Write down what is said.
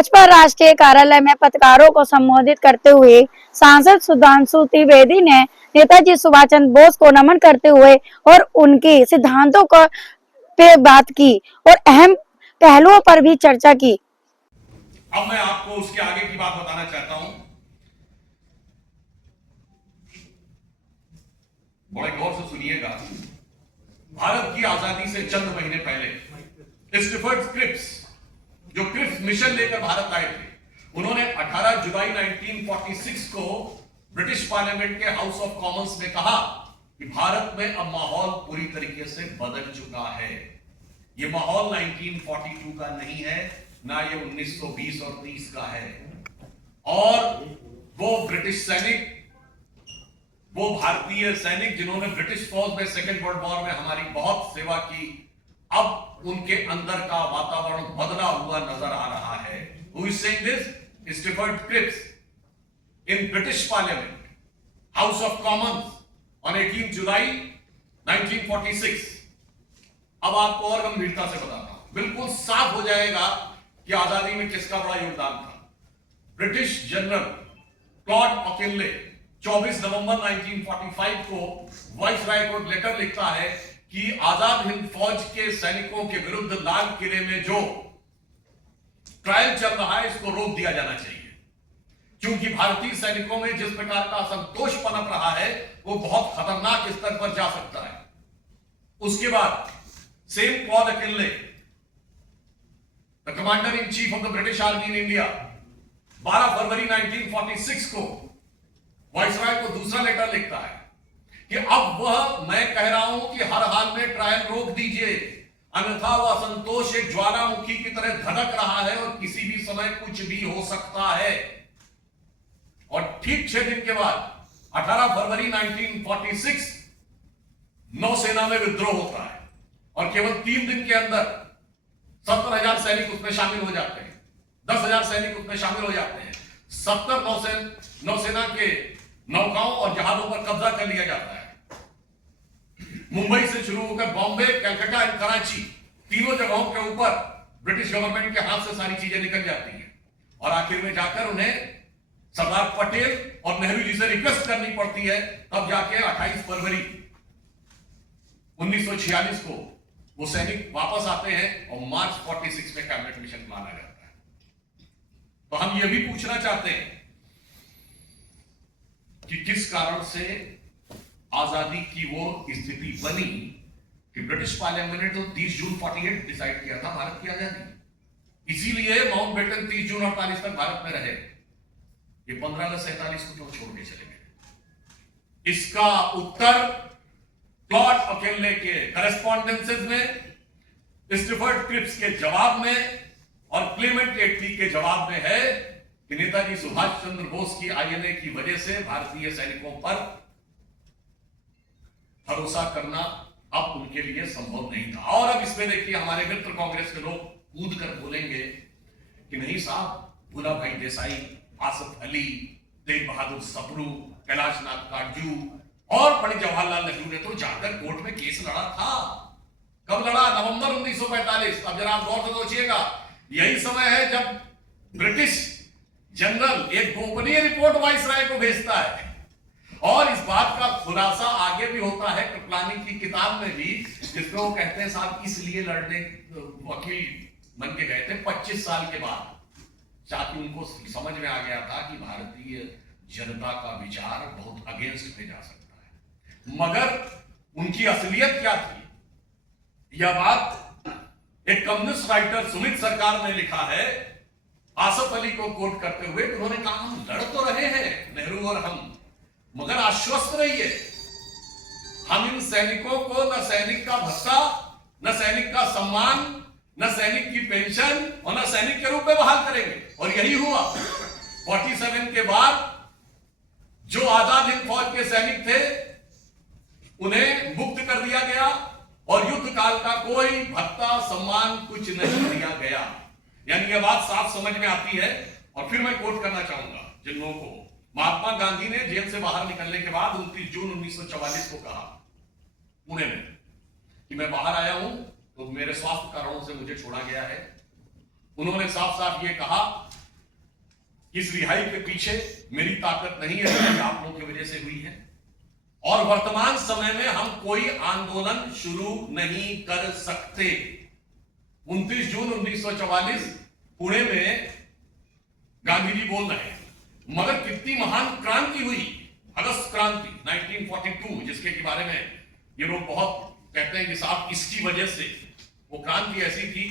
भाजपा राष्ट्रीय कार्यालय में पत्रकारों को संबोधित करते हुए सांसद सुधांशु त्रिवेदी ने नेताजी सुभाष चंद्र बोस को नमन करते हुए और उनके सिद्धांतों को पे बात की और अहम पहलुओं पर भी चर्चा की। अब मैं आपको उसके आगे की बात बताना चाहता हूं। बड़े गौर से सुनिएगा। भारत की आजादी से चंद महीने पहले स्टीफर्ड क्रिप्स, जो क्रिप्स मिशन लेकर भारत आए थे, उन्होंने 18 जुलाई 1946 को ब्रिटिश पार्लियामेंट के हाउस ऑफ कॉमन्स में कहा कि भारत में अब माहौल पूरी तरीके से बदल चुका है। यह माहौल 1942 का नहीं है, ना ये 1920 और 30 का है। और वो ब्रिटिश सैनिक, वो भारतीय सैनिक जिन्होंने ब्रिटिश फौज में सेकेंड वर्ल्ड वॉर में हमारी बहुत सेवा की, अब उनके अंदर का वातावरण बदला हुआ नजर आ रहा है। Who is saying this? Stephen Cripps in British Parliament, House of Commons on 18 July 1946। अब आपको और गंभीरता से बताता हूं, बिल्कुल साफ हो जाएगा कि आजादी में किसका बड़ा योगदान था। ब्रिटिश जनरल क्लॉड ऑकिनले 24 नवंबर 1945 को वाइसराय को लेटर लिखता है कि आजाद हिंद फौज के सैनिकों के विरुद्ध लाल किले में जो ट्रायल चल रहा है, इसको रोक दिया जाना चाहिए, क्योंकि भारतीय सैनिकों में जिस प्रकार का असंतोष पनप रहा है वो बहुत खतरनाक स्तर पर जा सकता है। उसके बाद same Claude Auchinleck, the commander in chief of the British army in India, 12 फरवरी 1946 को वाइसराय को दूसरा लेटर लिखता है कि अब वह, मैं कह रहा हूं कि हर हाल में ट्रायल रोक दीजिए, अन्यथा वह असंतोष एक ज्वालामुखी की तरह धड़क रहा है और किसी भी समय कुछ भी हो सकता है। और ठीक 6 दिन के बाद 18 फरवरी 1946 नौसेना में विद्रोह होता है और केवल 3 दिन के अंदर 70,000 सैनिक उसमें शामिल हो जाते हैं, 10,000 सैनिक उसमें शामिल हो जाते हैं। 70 नौसेना के नौकाओं और जहाजों पर कब्जा कर लिया जाता है। मुंबई से शुरू होकर बॉम्बे, कलकत्ता और कराची, तीनों जगहों के ऊपर ब्रिटिश गवर्नमेंट के हाथ से सारी चीजें निकल जाती हैं और आखिर में जाकर उन्हें सरदार पटेल और नेहरू जी से रिक्वेस्ट करनी पड़ती है। तब जाके 28 फरवरी 1946 को वो सैनिक वापस आते हैं और मार्च 46 में कैबिनेट मिशन माना जाता है। तो हम ये भी पूछना चाहते हैं कि किस कारण से आजादी की वो स्थिति बनी कि ब्रिटिश पार्लियामेंट ने तो 30 जून 48 डिसाइड किया था भारत की आजादी, इसीलिए माउंटबेटन 30 जून 48 तक भारत में रहे। ये 15 अगस्त 47 को तो छोड़ के चले गए। इसका उत्तर क्लॉड ऑकिनले के करेस्पॉन्डेंसेस में, स्टीफर्ड क्रिप्स के जवाब में और क्लेमेंट एटली के जवाब में है कि नेताजी सुभाष चंद्र बोस की आईएनए की वजह से भारतीय सैनिकों पर भरोसा करना अब उनके लिए संभव नहीं था। और अब इसमें देखिए हमारे मित्र कांग्रेस के लोग कूद कर बोलेंगे कि नहीं साहब, भूला भाई देसाई, आसफ अली, तेग बहादुर सप्रू, कैलाश नाथ काटजू और पंडित जवाहरलाल नेहरू ने तो जाकर कोर्ट में केस लड़ा था। कब लड़ा? नवंबर 1945। अब जरा आप गौर से सोचिएगा, यही समय है जब ब्रिटिश जनरल एक गोपनीय रिपोर्ट वाइसराय को भेजता है और इस बात का खुलासा आगे भी होता है कृपलानी की किताब में भी, जिसमें वो कहते हैं साहब इसलिए लड़ने वकील बन के गए थे 25 साल के बाद, ताकि उनको समझ में आ गया था कि भारतीय जनता का विचार बहुत अगेंस्ट में जा सकता है। मगर उनकी असलियत क्या थी, यह बात एक कम्युनिस्ट राइटर सुमित सरकार ने लिखा है आसफ अली को कोट करते हुए। उन्होंने कहा हम लड़ तो रहे हैं नेहरू और हम, मगर आश्वस्त रहिए, हम इन सैनिकों को न सैनिक का भत्ता, न सैनिक का सम्मान, न सैनिक की पेंशन और न सैनिक के रूप में बहाल करेंगे। और यही हुआ। 47 के बाद जो आजाद हिंद फौज के सैनिक थे उन्हें मुक्त कर दिया गया और युद्ध काल का कोई भत्ता, सम्मान कुछ नहीं दिया गया। यानी यह बात साफ समझ में आती है। और फिर मैं कोट करना चाहूंगा जिन लोगों को, महात्मा गांधी ने जेल से बाहर निकलने के बाद 29 जून 1944 को कहा पुणे में कि मैं बाहर आया हूं तो मेरे स्वास्थ्य कारणों से मुझे छोड़ा गया है। उन्होंने साफ साफ ये कहा कि इस रिहाई के पीछे मेरी ताकत नहीं है, बल्कि आप लोगों की वजह से हुई है। और वर्तमान समय में हम कोई आंदोलन शुरू नहीं कर सकते। 29 जून 1944 पुणे में गांधी जी बोल रहे हैं, मगर कितनी महान क्रांति हुई, अगस्त क्रांति 1942, जिसके के बारे में ये लोग बहुत कहते हैं कि साहब इसकी वजह से वो क्रांति ऐसी थी